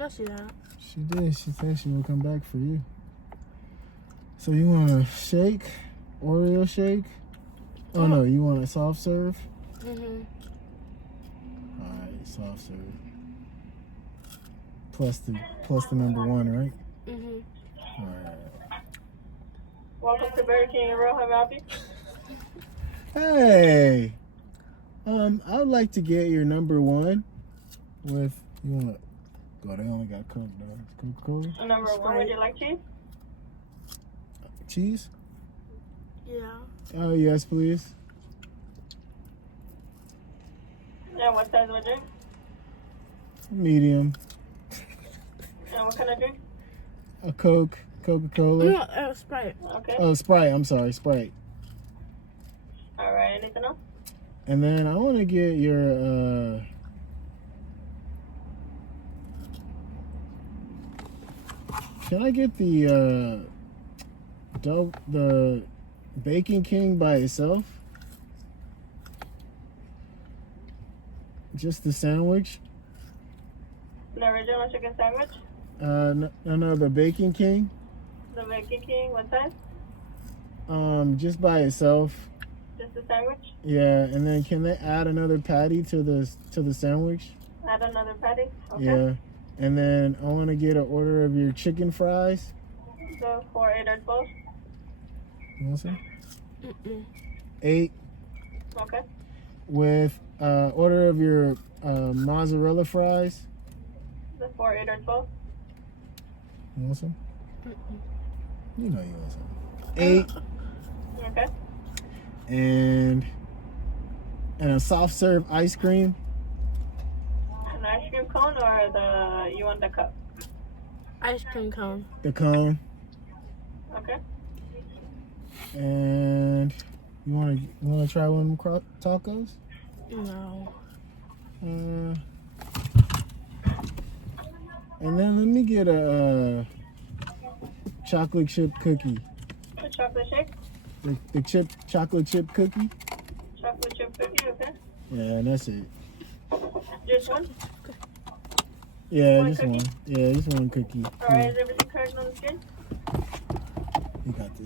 No, she didn't. She did. She said she would come back for you. So you want a shake? Oreo shake? Oh no, you want a soft serve? Mhm. Alright, soft serve. Plus the number one, right? Mhm. Alright. Welcome to Burger King in Real. How may I help you? Hey! I would like to get your number one with, you want to, oh, they only got Coke, though. Coca-Cola? Number one, would you like cheese? Cheese? Yeah. Oh, yes, please. And what size of a drink? Medium. And what kind of drink? A Coke. Coca-Cola. No, Sprite. Okay. Oh, Sprite. I'm sorry, Sprite. All right. Anything else? And then I want to get your, can I get the Bacon King by itself? Just the sandwich? The original chicken sandwich? No, the Bacon King. The Bacon King. What size? Just by itself. Just the sandwich? Yeah, and then can they add another patty to the sandwich? Add another patty? Okay. Yeah. And then I want to get an order of your chicken fries. So 4, 8, or 12? You want some? Mm-mm. 8 Okay. with order of your mozzarella fries. The 4, 8, or 12? You want some? Mm-mm. You know you want some. 8 Okay. and a soft serve ice cream. An ice cream cone or you want the cup? Ice cream cone. The cone. Okay. And you want to try one of them tacos? No. And then let me get a chocolate chip cookie. The chocolate shake? The chocolate chip cookie. Chocolate chip cookie, okay. Yeah, that's it. Just one? Yeah, One just cookie? one. Yeah, just one cookie. Alright, is everything correct on the screen? You got the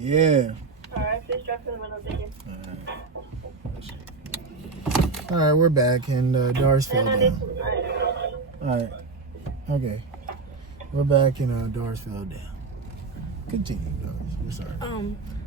yeah. Alright, please drop in the middle, thank you. All right, we're back, and Doris fell And I need down. to, All right, okay, we're back, and Doris fell down. Continue, Doris. We're sorry.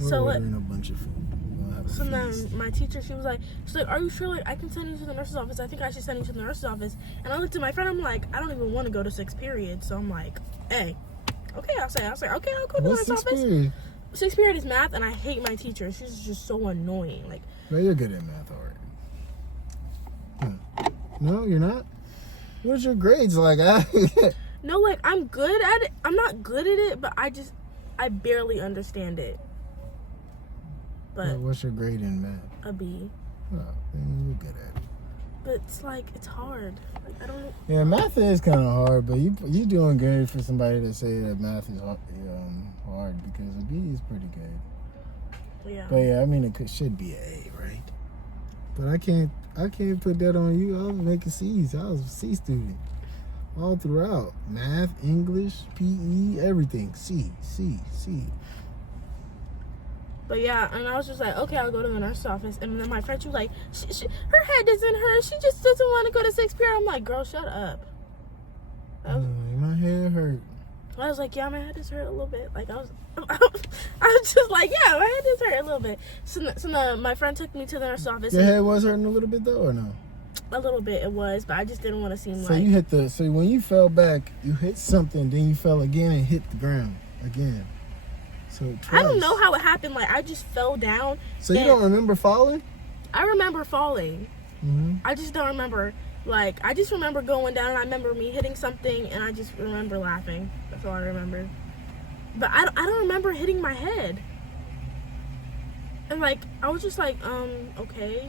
We're So what? ordering a bunch of food. We're gonna have a So feast. then my teacher, she's like, are you sure, like, I can send you to the nurse's office? I think I should send you to the nurse's office. And I looked at my friend, I'm like, I don't even want to go to 6th period. So I'm like, hey, okay, I'll say, okay, I'll go to the What's nurse's this office. period? 6th period is math, and I hate my teacher. She's just so annoying. Like, No, you're good at math, already. No, you're not. What's your grades like? no, like, I'm good at it. I'm not good at it, but I barely understand it. But What's your grade in math? a B. Oh, then you're good at it. But it's like, it's hard. Like, I don't. Yeah, math is kind of hard, but you doing good for somebody to say that math is hard because a B is pretty good. Yeah. But yeah, I mean it should be an A, right? But I can't put that on you. I was making C's. I was a C student all throughout. Math, English, PE, everything. C. But yeah, and I was just like, okay, I'll go to the nurse's office. And then my friend, she was like, her head isn't hurt. She just doesn't want to go to 6th period. I'm like, girl, shut up. My head hurt. I was like, yeah, my head does hurt a little bit. Like, I was just like, yeah, my head does hurt a little bit. So my friend took me to the nurse's office. Your head was hurting a little bit though, or no? A little bit it was, but I just didn't want to seem So like. you when you fell back, you hit something, then you fell again and hit the ground again. So twice. I don't know how it happened. Like, I just fell down. So you don't remember falling? I remember falling. Mm-hmm. I just don't remember. Like, I just remember going down, and I remember me hitting something, and I just remember laughing. That's all I remember. But I don't remember hitting my head. And, like, I was just like, okay.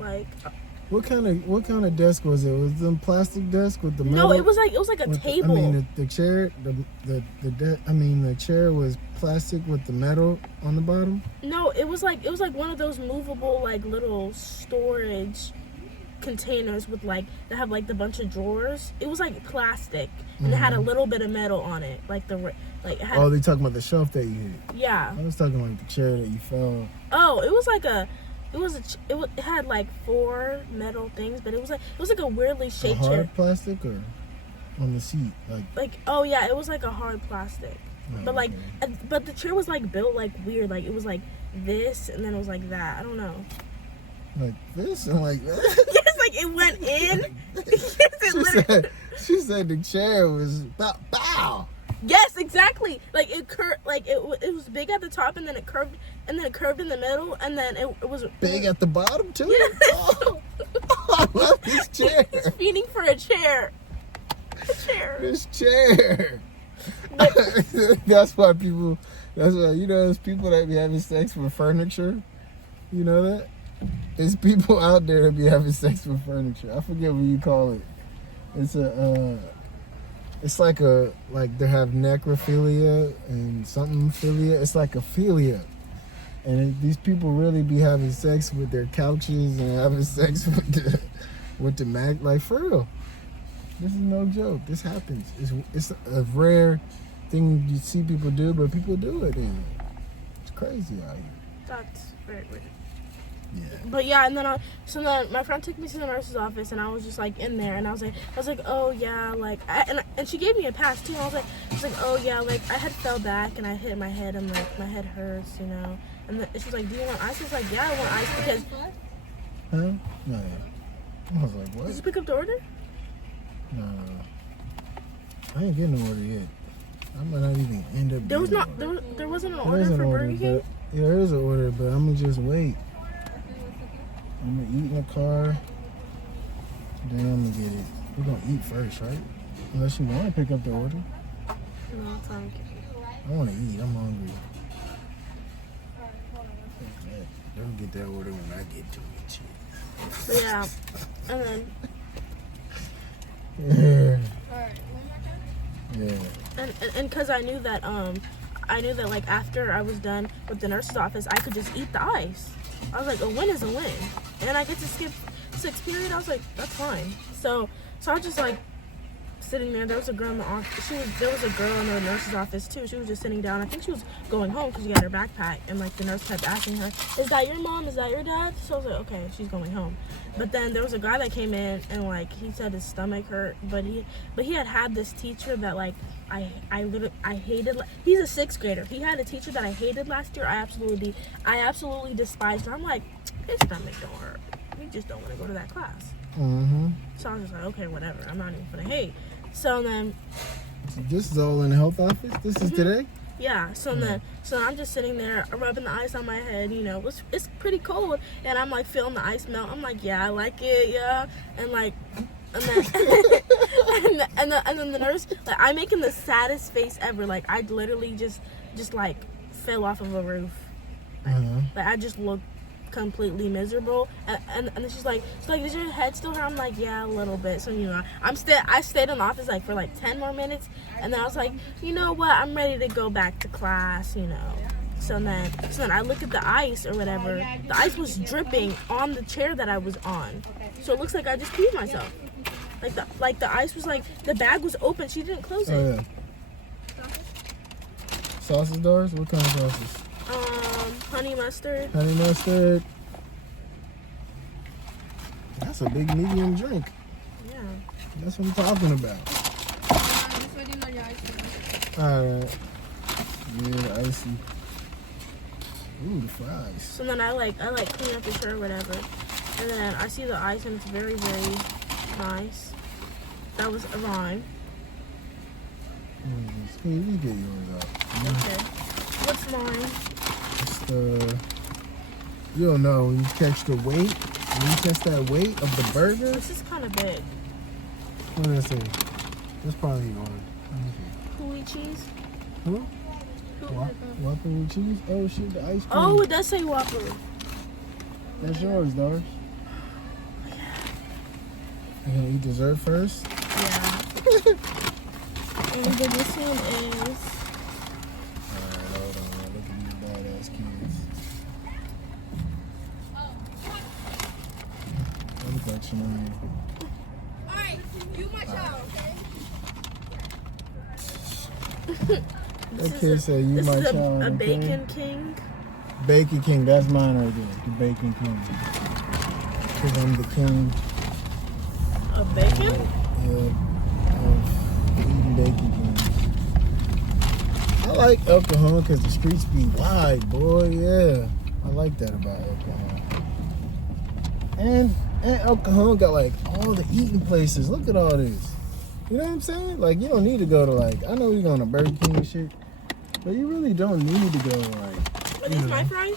Like, What kind of desk was it? Was it a plastic desk with the metal? no, it was like a table. I mean, the chair, the chair was plastic with the metal on the bottom. No, it was like one of those movable, like, little storage containers with like that have like the bunch of drawers. It was like plastic and it had a little bit of metal on it, like it had. Oh, they talking about the shelf that you hit. Yeah. I was talking like the chair that you fell. Oh, it was like it had like 4 metal things, but it was like a weirdly A shaped hard chair. plastic or on the seat, like. Oh yeah, it was like a hard plastic. Oh, But like, okay. but the chair was like built like weird. Like it was like this, and then it was like that. I don't know. Like this and like that. Yes, like it went in. Yes, it literally. She said the chair was bow. Yes, exactly. Like it curved. Like it was big at the top, and then it curved, and then it curved in the middle, and then it was Big at the bottom too. Yes. Oh, I love this chair. He's feeding for a chair. A chair. This chair. But, That's why you know there's people that be having sex with furniture. You know that? There's people out there that be having sex with furniture. I forget what you call it. It's like they have necrophilia and something philia. It's like a philia. And these people really be having sex with their couches and having sex with the mag, like for real. This is no joke. This happens. It's a rare thing you see people do, but people do it. And it's crazy out here. that's very weird. Yeah. But yeah, and then my friend took me to the nurse's office, and I was just like in there, and I was like, oh yeah, like, and she gave me a pass too. I was like, oh yeah, like I had fell back and I hit my head, and like my head hurts, you know. And she was like, do you want ice? I was like, yeah, I want ice because. Huh? No. I was like, what? Did you pick up the order? No. I ain't getting an order yet. I might not even end up. There was getting not an order. there wasn't an There order is for an order, Burger King. but yeah, there is an order, but I'm gonna just wait. I'm gonna eat in the car. Then I'm gonna get it. We're gonna eat first, right? Unless you want to pick up the order. No, thank you. I want to eat. I'm hungry. Don't get that order when I get to it. Shit. But yeah, and then Yeah. and because I knew that like after I was done with the nurse's office, I could just eat the ice. I was like, a win is a win, and I get to skip 6th period. I was like, that's fine. So I was just like sitting there. There was a girl in the office. There was a girl in the nurse's office too. She was just sitting down. I think she was going home because she had her backpack, and like the nurse kept asking her, "Is that your mom? Is that your dad?" So I was like, okay, she's going home. But then there was a guy that came in, and like he said his stomach hurt, but he had this teacher that like I hated. He's a 6th grader. He had a teacher that I hated last year. I absolutely despised her. I'm like, his stomach don't hurt. We just don't want to go to that class. Mm-hmm. So I was just like, okay, whatever. I'm not even gonna hate. So then, So this is all in the health office. This is today. yeah. So I'm just sitting there rubbing the ice on my head. You know, it's pretty cold, and I'm like feeling the ice melt. I'm like, yeah, I like it, yeah, and like. And then, and then the nurse, like, I'm making the saddest face ever. Like, I literally just like fell off of a roof. Like, I just looked completely miserable. And then she's like, does your head still hurt? I'm like, yeah, a little bit. So, you know, I stayed in the office like for like 10 more minutes. And then I was like, you know what? I'm ready to go back to class, you know. So then I look at the ice or whatever. The ice was dripping on the chair that I was on. So it looks like I just peed myself. Like the ice was like, the bag was open. She didn't close it. Oh yeah. Sausage doors? What kind of sausage? Honey mustard. Honey mustard. That's a big medium drink. Yeah. That's what I'm talking about. Alright. Yeah, the icy. Ooh, the fries. So then I clean up the shirt or whatever. And then I see the ice and it's very, very nice. That was a rhyme. Hey, you get yours out. Okay. What's mine? It's the... You don't know, when you catch the weight, when you catch that weight of the burger. This is kind of big. What did I say? That's probably yours. Hooey cheese? Huh? Whopper with cheese? Oh shit, the ice cream. Oh, it does say Whopper. That's yours, Doris. You gonna eat dessert first? Yeah. And then this one is... Alright, hold on. Look at these badass kids. That looks like Shania. Alright, you my child, okay? Okay, so you This my is child. a okay? Bacon King. Bacon King, that's mine right there. The Bacon King. Because I'm the king A bacon? of eating Bacon Kings. I like El Cajon because the streets be wide, boy. Yeah. I like that about El Cajon. And El Cajon got like all the eating places. Look at all this. You know what I'm saying? Like, you don't need to go to like, I know you're going to Burger King and shit, but you really don't need to go like, Are these my fries?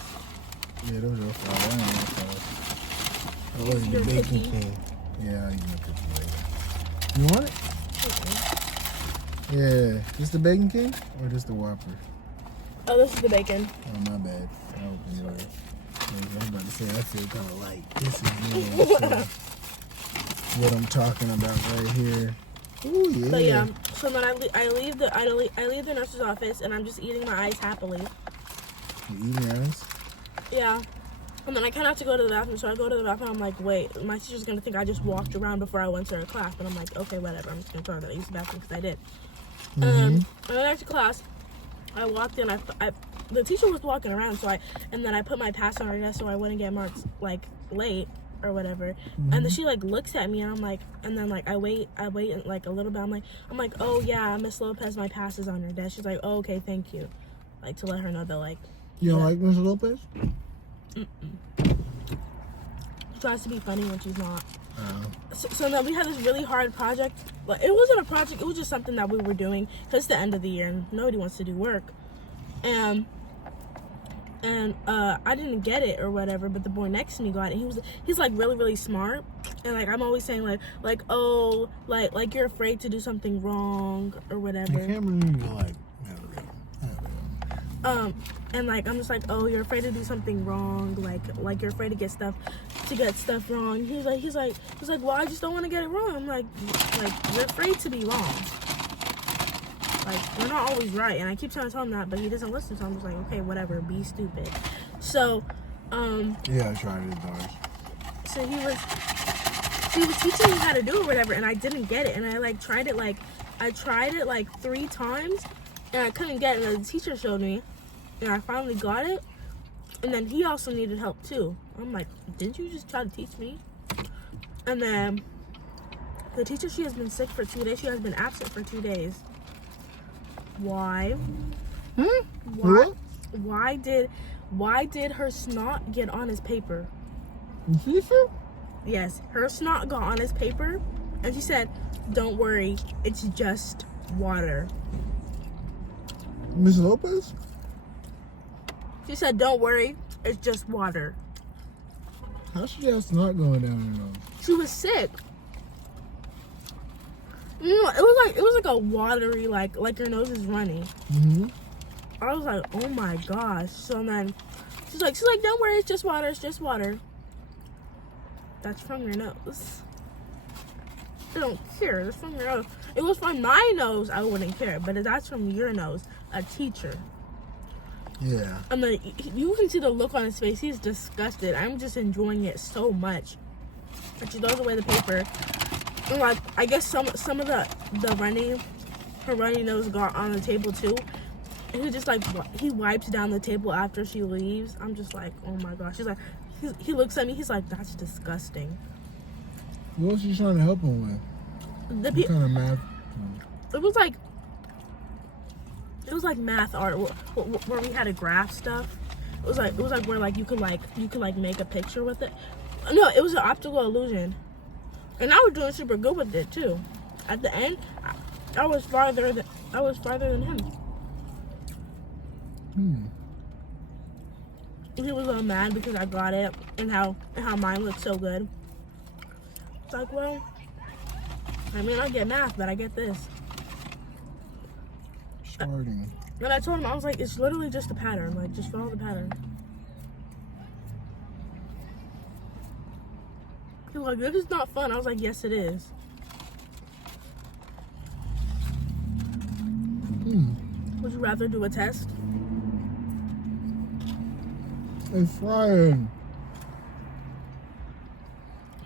yeah, those are fries. I don't know fries. Oh, Your the Bacon cookie. King. Yeah, I'll eat my cookie later. You want it? Yeah. This the Bacon King or this the Whopper? Oh, this is the bacon. Oh, my bad. I opened yours. I was about to say, I feel kind of light. This is what I'm talking about right here. Ooh, yeah. But yeah, so then I leave the nurse's office and I'm just eating my ice happily. You eating your ass? Yeah. And then I kind of have to go to the bathroom, so I go to the bathroom. I'm like, wait, my teacher's gonna think I just walked around before I went to her class. But I'm like, okay, whatever. I'm just gonna tell her that I used the bathroom because I did. Mm-hmm. And I went back to class. I walked in. The teacher was walking around, and then I put my pass on her desk so I wouldn't get marked like late or whatever. Mm-hmm. And then she like looks at me and I'm like, and then like I wait like a little bit. I'm like, oh yeah, Miss Lopez, my pass is on your desk. She's like, oh, okay, thank you, like to let her know that like. You don't like Mr. Lopez? She tries to be funny when she's not. Oh. So then we had this really hard project. Like, it wasn't a project, it was just something that we were doing because it's the end of the year and nobody wants to do work. And I didn't get it or whatever, but the boy next to me got it. He's like really, really smart. And like I'm always saying like oh like you're afraid to do something wrong or whatever. The camera, you're like, And like I'm just like, oh, you're afraid to do something wrong, like you're afraid to get stuff wrong. He's like, well, I just don't want to get it wrong. I'm like you're afraid to be wrong. Like we're not always right, and I keep trying to tell him that, but he doesn't listen. So I'm just like, okay, whatever, be stupid. So, yeah, I tried it, Doris. so he was teaching me how to do it or whatever, and I didn't get it, and I tried it like 3 times, and I couldn't get it. And the teacher showed me. And I finally got it. And then he also needed help too. I'm like, didn't you just try to teach me? And then the teacher, she has been sick for 2 days. She has been absent for 2 days. Why? What? Why did her snot get on his paper? FIFA? Yes, her snot got on his paper. And she said, don't worry, it's just water. Miss Lopez? She said, don't worry, it's just water. How she has not going down her nose? She was sick. You know, it was like a watery, like your nose is runny. Mm-hmm. I was like, oh my gosh. So then she's like, don't worry, it's just water. That's from your nose. I don't care. It's from your nose. If it was from my nose, I wouldn't care. But if that's from your nose, a teacher. Yeah. And then you can see the look on his face. He's disgusted. I'm just enjoying it so much. And she throws away the paper. And like, I guess some of her runny nose got on the table too. And he just like, he wipes down the table after she leaves. I'm just like, oh my gosh. She's like, he looks at me. He's like, that's disgusting. What was she trying to help him with? What kind of math? It was like math art where we had to graph stuff. It was like where like you could make a picture with it. No, it was an optical illusion, and I was doing super good with it too. At the end, I was farther than him. He was a little mad because I got it and how mine looked so good. It's like, well, I mean, I get math, but I get this. Starting. And I told him, I was like, it's literally just a pattern. Like, just follow the pattern. He was like, this is not fun. I was like, yes, it is. Would you rather do a test? It's frying.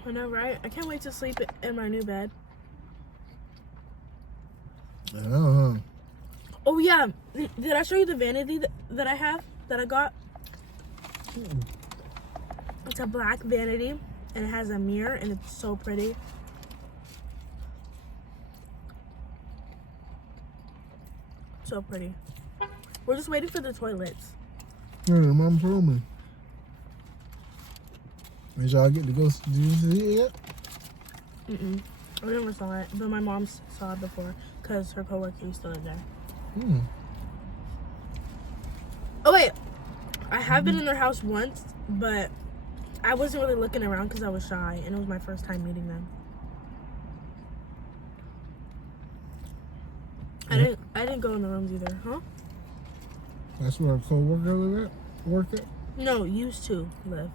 I know, right? I can't wait to sleep in my new bed. I know, huh? Oh yeah, did I show you the vanity that I have that I got? It's a black vanity and it has a mirror and it's so pretty. So pretty. We're just waiting for the toilets. Yeah, mom told me. Did y'all get to go? Did you see it yet? I never saw it, but my mom saw it before because her coworker used to live there. Hmm. Oh wait, I have been in their house once, but I wasn't really looking around because I was shy, and it was my first time meeting them. I didn't go in the rooms either, huh? That's where a co-worker live at? Work at? No, used to live,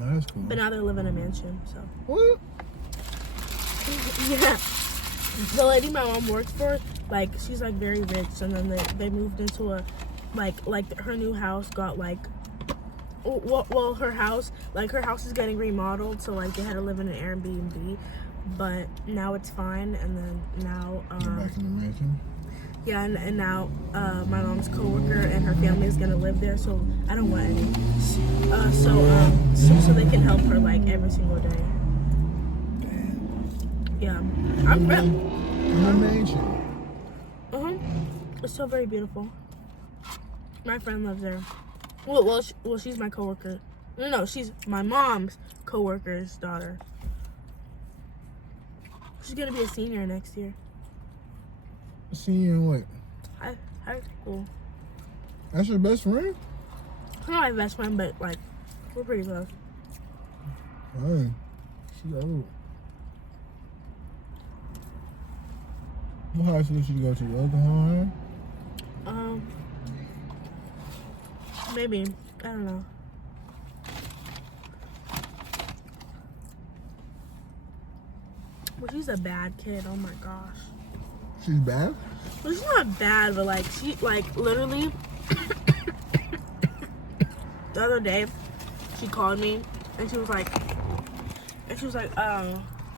Oh, that's cool. but now they live in a mansion. So What? yeah, the lady my mom works for, like she's like very rich, and then they moved into a like her new house got like. Well, her house is getting remodeled, so like they had to live in an Airbnb, but now it's fine. And then now, Go back in the mansion. yeah, and now my mom's coworker and her family is gonna live there, so I don't want any. So they can help her like every single day. Yeah, I'm. In the mansion. It's so very beautiful. My friend lives there. Well, she's my coworker. No, she's my mom's coworker's daughter. She's gonna be a senior next year. See you in what? High school. That's your best friend? She's not my best friend, but like we're pretty close. Dang. She old. What high school did you go to? Oklahoma? Maybe, I don't know. Well, she's a bad kid. Oh my gosh. She's bad? Well, she's not bad, but like she like literally the other day she called me and she was like,